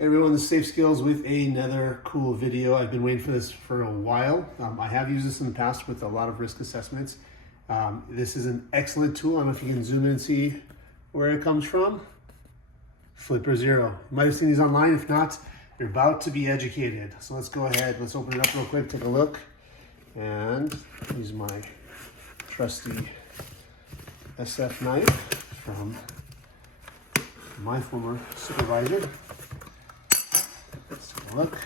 Hey everyone, this is Safe Skills with another cool video. I've been waiting for this for a while. I have used this in the past with a lot of risk assessments. This is an excellent tool. I don't know if you can zoom in and see where it comes from. Flipper Zero. You might have seen these online. If not, you're about to be educated. So let's go ahead. Let's open it up real quick, take a look. And use my trusty SF knife from my former supervisor. Let's take a look.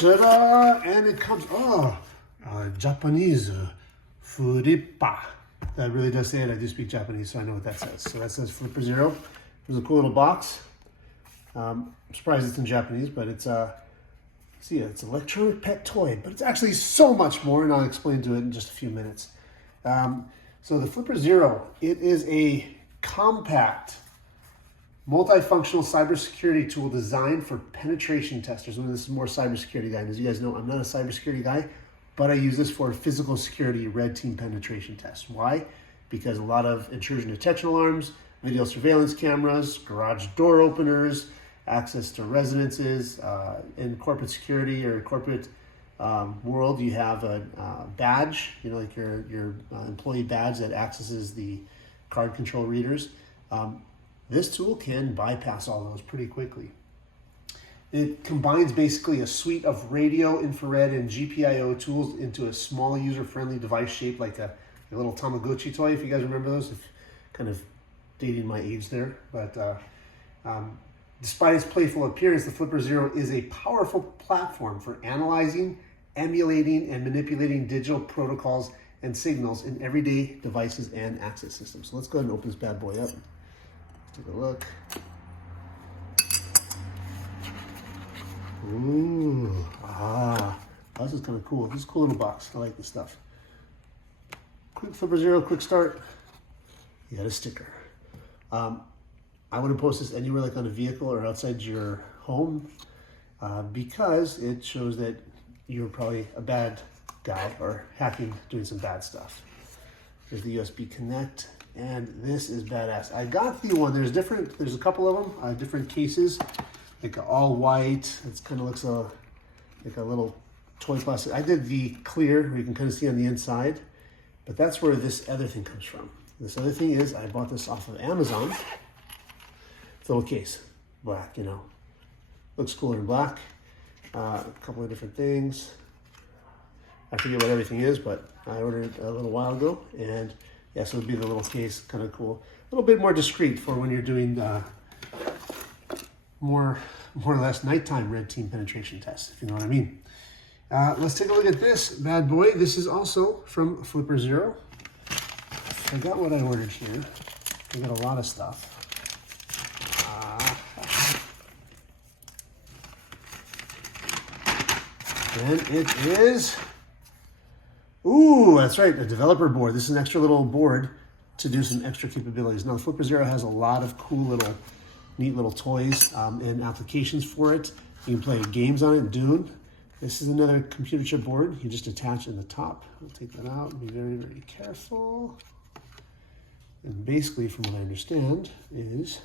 Ta-da! And it comes, Japanese, Furipa. That really does say it. I do speak Japanese, so I know what that says. So that says Flipper Zero. There's a cool little box. I'm surprised it's in Japanese, but it's see, it's an electronic pet toy, but it's actually so much more, and I'll explain to it in just a few minutes. So the Flipper Zero, it is a compact, multifunctional cybersecurity tool designed for penetration testers. And this is more cybersecurity guy. And as you guys know, I'm not a cybersecurity guy, but I use this for physical security red team penetration tests. Why? Because a lot of intrusion detection alarms, video surveillance cameras, garage door openers, access to residences, in corporate security or corporate world, you have a badge, you know, like your employee badge that accesses the card control readers. This tool can bypass all those pretty quickly. It combines basically a suite of radio, infrared, and GPIO tools into a small user-friendly device shaped like a little Tamagotchi toy, if you guys remember those. If kind of dating my age there, but despite its playful appearance, the Flipper Zero is a powerful platform for analyzing, emulating, and manipulating digital protocols and signals in everyday devices and access systems. So let's go ahead and open this bad boy up. Let's take a look. Ooh, this is kind of cool. This is a cool little box. I like this stuff. Quick Flipper Zero, quick start. You got a sticker. I wouldn't post this anywhere like on a vehicle or outside your home because it shows that you're probably a bad guy or hacking, doing some bad stuff. There's the USB Connect, and this is badass. I got the one, there's a couple of them, different cases, like all white. It kind of looks like a little toy plastic. I did the clear, where you can kind of see on the inside, but that's where this other thing comes from. This other thing is, I bought this off of Amazon. Little case, black, you know, looks cooler in black. A couple of different things. I forget what everything is, but I ordered it a little while ago, and yeah, so it would be the little case, kind of cool. A little bit more discreet for when you're doing more or less nighttime red team penetration tests, if you know what I mean. Let's take a look at this bad boy. This is also from Flipper Zero. I got what I ordered here. I got a lot of stuff. And it is, that's right, a developer board. This is an extra little board to do some extra capabilities. Now, the Flipper Zero has a lot of cool neat little toys and applications for it. You can play games on it, Dune. This is another computer chip board. You just attach in the top. I'll take that out and be very, very careful. And basically, from what I understand, is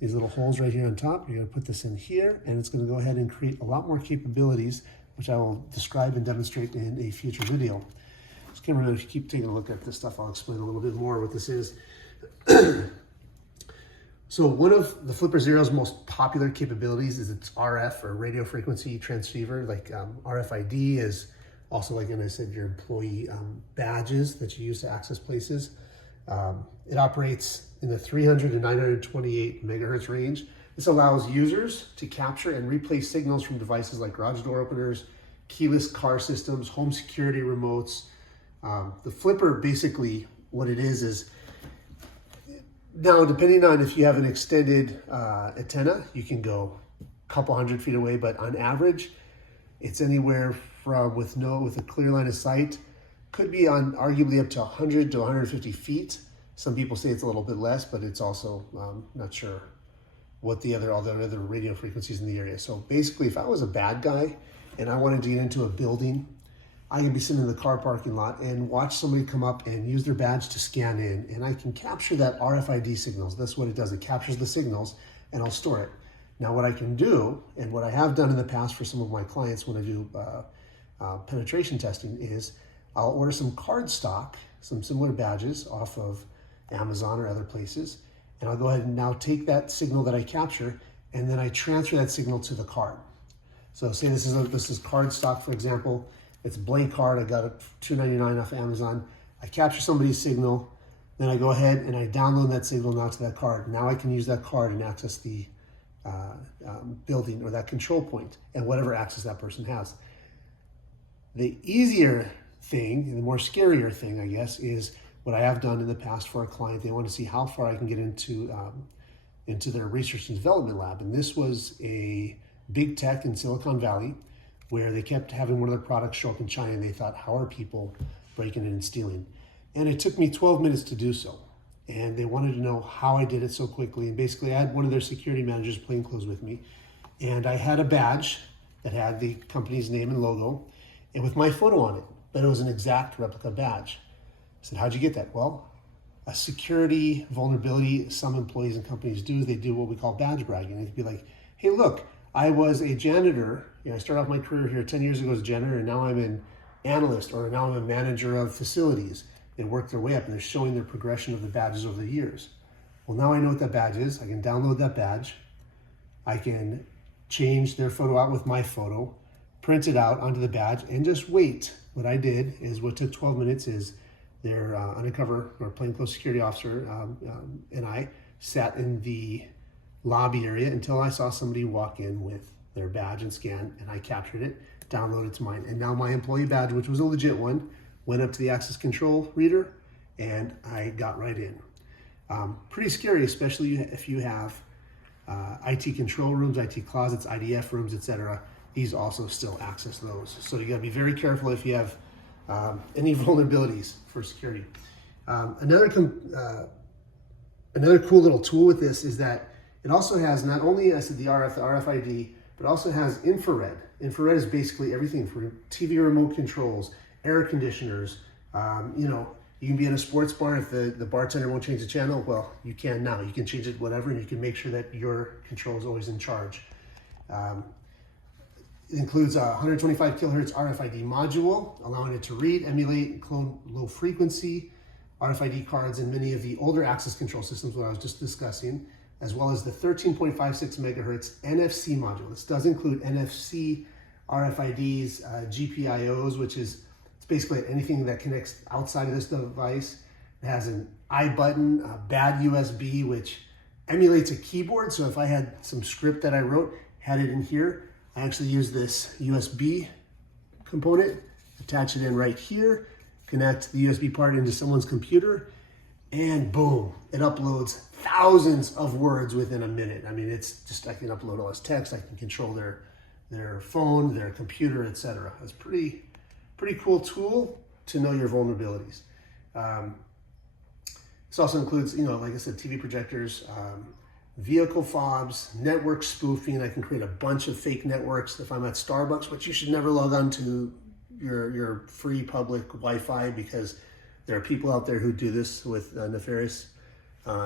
these little holes right here on top. You're going to put this in here, and it's going to go ahead and create a lot more capabilities, which I will describe and demonstrate in a future video. Just camera, if you keep taking a look at this stuff, I'll explain a little bit more what this is. So one of the Flipper Zero's most popular capabilities is its RF, or radio frequency transceiver. Like RFID is also, like I said, your employee badges that you use to access places. It operates in the 300 to 928 megahertz range. This allows users to capture and replay signals from devices like garage door openers, keyless car systems, home security remotes. The Flipper, basically, what it is now, depending on if you have an extended antenna, you can go a couple 100 feet away, but on average, it's anywhere from, with a clear line of sight, could be on arguably up to 100 to 150 feet. Some people say it's a little bit less, but it's also not sure what all the other radio frequencies in the area. So basically, if I was a bad guy and I wanted to get into a building I can be sitting in the car parking lot and watch somebody come up and use their badge to scan in, and I can capture that RFID signals. That's what it does. It captures the signals, and I'll store it. Now, what I can do, and what I have done in the past for some of my clients when I do penetration testing, is I'll order some card stock, some similar badges off of Amazon or other places, and I'll go ahead and now take that signal that I capture, and then I transfer that signal to the card. So say this is card stock, for example. It's a blank card. I got it for $2.99 off Amazon. I capture somebody's signal, then I go ahead and I download that signal now to that card. Now I can use that card and access the building or that control point and whatever access that person has. The easier thing, and the more scarier thing, I guess, is what I have done in the past for a client. They want to see how far I can get into their research and development lab. And this was a big tech in Silicon Valley, where they kept having one of their products show up in China, and they thought, how are people breaking in and stealing? And it took me 12 minutes to do so. And they wanted to know how I did it so quickly. And basically, I had one of their security managers plainclothes with me, and I had a badge that had the company's name and logo, and with my photo on it, but it was an exact replica badge. I said, how'd you get that? Well, a security vulnerability some employees and companies do, they do what we call badge bragging. They'd be like, hey, look, I was a janitor. I started off my career here 10 years ago as a janitor, and now I'm an analyst, or now I'm a manager of facilities. They work their way up, and they're showing their progression of the badges over the years. Well, now I know what that badge is. I can download that badge. I can change their photo out with my photo, print it out onto the badge, and just wait. What I did is, what took 12 minutes is their undercover or plainclothes security officer and I sat in the lobby area until I saw somebody walk in with their badge and scan, and I captured it, downloaded it to mine. And now my employee badge, which was a legit one, went up to the access control reader, and I got right in. Pretty scary, especially if you have IT control rooms, IT closets, IDF rooms, etc. These also still access those. So you gotta be very careful if you have any vulnerabilities for security. Another cool little tool with this is that it also has not only, I said, the RFID, but also has infrared. Infrared is basically everything from TV remote controls, air conditioners. You can be in a sports bar. If the bartender won't change the channel, well, you can now. You can change it whatever, and you can make sure that your control is always in charge. It includes a 125 kilohertz RFID module, allowing it to read, emulate, and clone low frequency RFID cards in many of the older access control systems, what I was just discussing, as well as the 13.56 megahertz NFC module. This does include NFC, RFIDs, GPIOs, which is basically anything that connects outside of this device. It has an I button, a bad USB, which emulates a keyboard. So if I had some script that I wrote, had it in here, I actually use this USB component, attach it in right here, connect the USB part into someone's computer, and boom, it uploads thousands of words within a minute. I mean, it's just, I can upload all this text, I can control their phone, their computer, etc. It's pretty cool tool to know your vulnerabilities. This also includes, like I said, TV projectors, vehicle fobs, network spoofing. I can create a bunch of fake networks if I'm at Starbucks, which you should never log on to your free public Wi-Fi, because there are people out there who do this with nefarious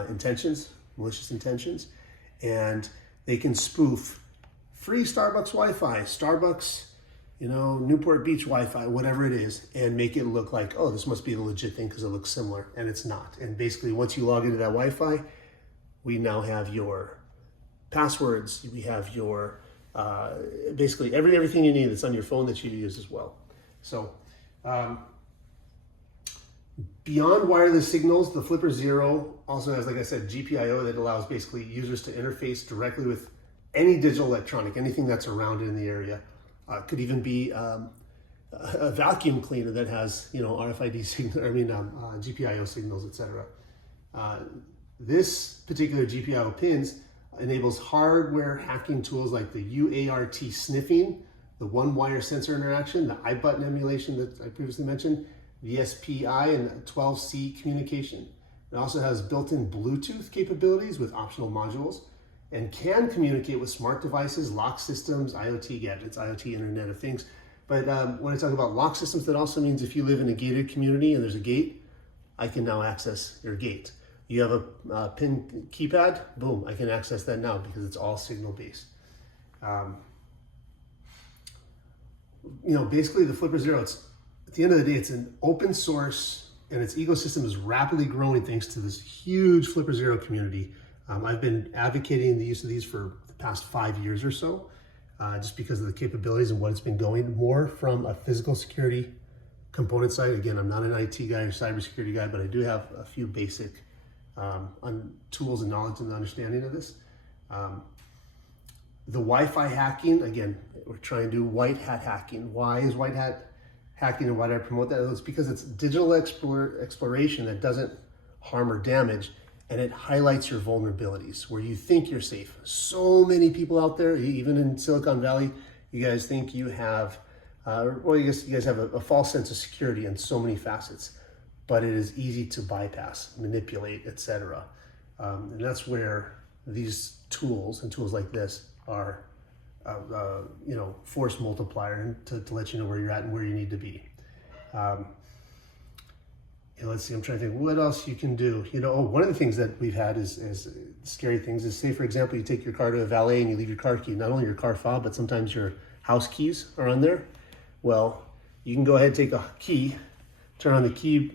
intentions, malicious intentions, and they can spoof free Starbucks Wi-Fi, Starbucks, Newport Beach Wi-Fi, whatever it is, and make it look like, oh, this must be the legit thing because it looks similar, and it's not. And basically, once you log into that Wi-Fi, we now have your passwords, we have your, basically everything you need that's on your phone that you use as well. So, beyond wireless signals, the Flipper Zero also has, like I said, GPIO that allows basically users to interface directly with any digital electronic, anything that's around in the area. Could even be a vacuum cleaner that has, RFID signal, GPIO signals, etc. This particular GPIO pins enables hardware hacking tools like the UART sniffing, the one-wire sensor interaction, the iButton emulation that I previously mentioned, the SPI and 12C communication. It also has built-in Bluetooth capabilities with optional modules, and can communicate with smart devices, lock systems, IoT gadgets, IoT Internet of Things. But when I talk about lock systems, that also means if you live in a gated community and there's a gate, I can now access your gate. You have a PIN keypad, boom, I can access that now because it's all signal based. Basically the Flipper Zero, it's, at the end of the day, it's an open source and its ecosystem is rapidly growing thanks to this huge Flipper Zero community. I've been advocating the use of these for the past 5 years or so, just because of the capabilities and what it's been going more from a physical security component side. Again, I'm not an IT guy or cybersecurity guy, but I do have a few basic tools and knowledge and understanding of this. The Wi-Fi hacking, again, we're trying to do white hat hacking. Why is white hat hacking and why do I promote that? It's because it's digital exploration that doesn't harm or damage, and it highlights your vulnerabilities where you think you're safe. So many people out there, even in Silicon Valley, you guys think you have, you guys have a false sense of security in so many facets, but it is easy to bypass, manipulate, etc. And that's where these tools and tools like this are, force multiplier to let you know where you're at and where you need to be. Let's see, I'm trying to think what else you can do. One of the things that we've had is scary things is, say for example, you take your car to a valet and you leave your car key, not only your car fob, but sometimes your house keys are on there. Well, you can go ahead and take a key, turn on the key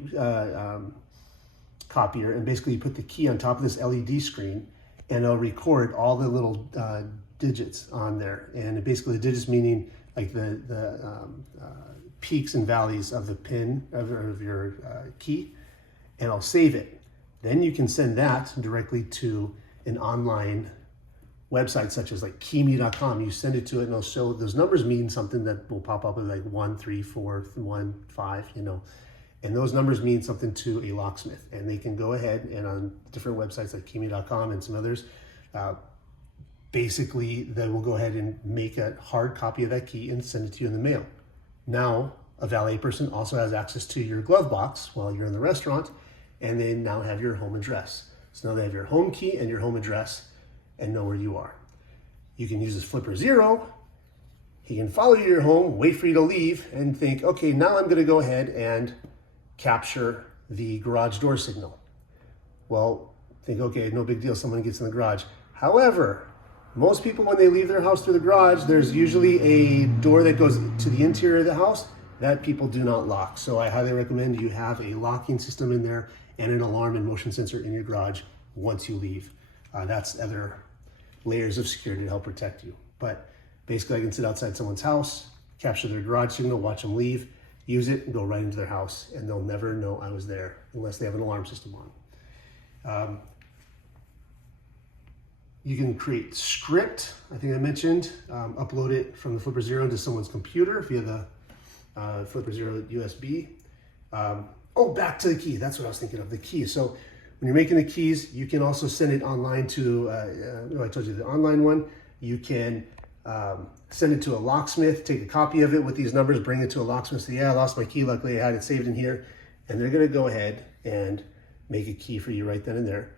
copier, and basically you put the key on top of this LED screen and it'll record all the little digits on there. And basically the digits meaning like the peaks and valleys of the pin of your key, and I'll save it. Then you can send that directly to an online website such as like keyme.com. You send it to it and it'll show those numbers mean something that will pop up with like 1, 3, 4, 1, 5, and those numbers mean something to a locksmith, and they can go ahead and on different websites like keyme.com and some others, basically they will go ahead and make a hard copy of that key and send it to you in the mail. Now, a valet person also has access to your glove box while you're in the restaurant, and they now have your home address. So now they have your home key and your home address and know where you are. You can use this Flipper Zero. He can follow you to your home, wait for you to leave, and think, okay, now I'm going to go ahead and capture the garage door signal. Well, think, okay, no big deal, someone gets in the garage. However, most people, when they leave their house through the garage, there's usually a door that goes to the interior of the house that people do not lock. So I highly recommend you have a locking system in there and an alarm and motion sensor in your garage once you leave. That's other layers of security to help protect you. But basically I can sit outside someone's house, capture their garage signal, watch them leave, use it and go right into their house, and they'll never know I was there unless they have an alarm system on. You can create script, I think I mentioned, upload it from the Flipper Zero into someone's computer via the Flipper Zero USB. Back to the key, that's what I was thinking of, the key. So when you're making the keys, you can also send it online to, I told you the online one, you can send it to a locksmith, take a copy of it with these numbers, bring it to a locksmith, say, yeah, I lost my key, luckily I had it saved in here, and they're gonna go ahead and make a key for you right then and there.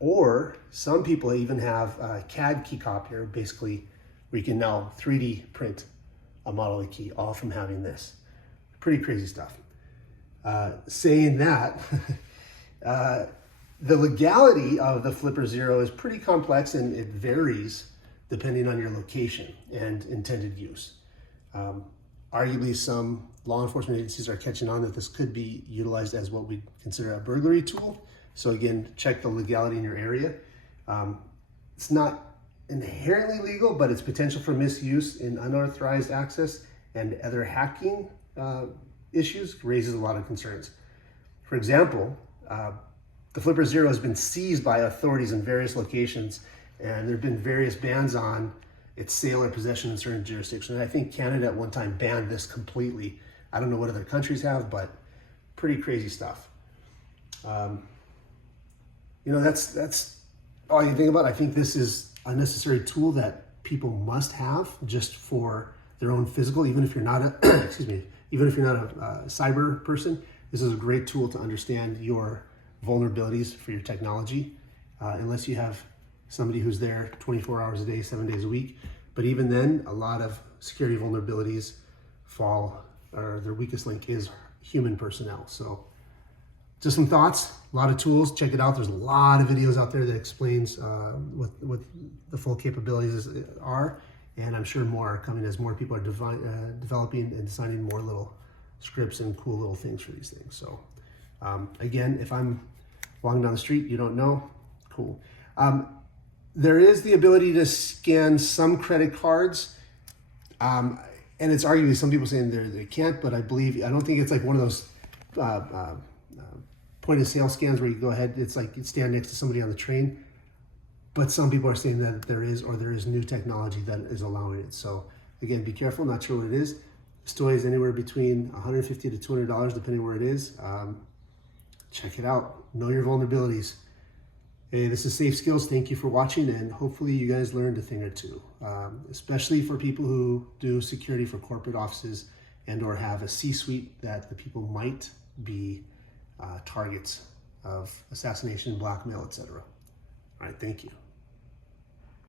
Or some people even have a CAD key copier, basically, where you can now 3D print a model of the key, all from having this. Pretty crazy stuff. Saying that, the legality of the Flipper Zero is pretty complex, and it varies depending on your location and intended use. Arguably, some law enforcement agencies are catching on that this could be utilized as what we consider a burglary tool. So again, check the legality in your area. It's not inherently legal, but its potential for misuse in unauthorized access and other hacking issues raises a lot of concerns. For example, the Flipper Zero has been seized by authorities in various locations, and there have been various bans on its sale or possession in certain jurisdictions. I think Canada at one time banned this completely. I don't know what other countries have, but pretty crazy stuff. That's all you think about. I think this is a necessary tool that people must have just for their own physical, even if you're not a, even if you're not a cyber person. This is a great tool to understand your vulnerabilities for your technology, unless you have somebody who's there 24 hours a day, 7 days a week. But even then, a lot of security vulnerabilities fall, or their weakest link is human personnel. So just some thoughts, a lot of tools. Check it out. There's a lot of videos out there that explains what the full capabilities are, and I'm sure more are coming as more people are developing and designing more little scripts and cool little things for these things. So again, if I'm walking down the street, you don't know, cool. There is the ability to scan some credit cards, and it's arguably some people saying they can't, but I don't think it's like one of those point of sale scans where you go ahead, it's like you stand next to somebody on the train. But some people are saying that there is new technology that is allowing it. So again, be careful, not sure what it is. This toy is anywhere between $150 to $200, depending where it is. Check it out, know your vulnerabilities. Hey, this is Safe Skills. Thank you for watching, and hopefully you guys learned a thing or two, especially for people who do security for corporate offices and or have a C-suite that the people might be targets of assassination, blackmail, etc. All right, thank you.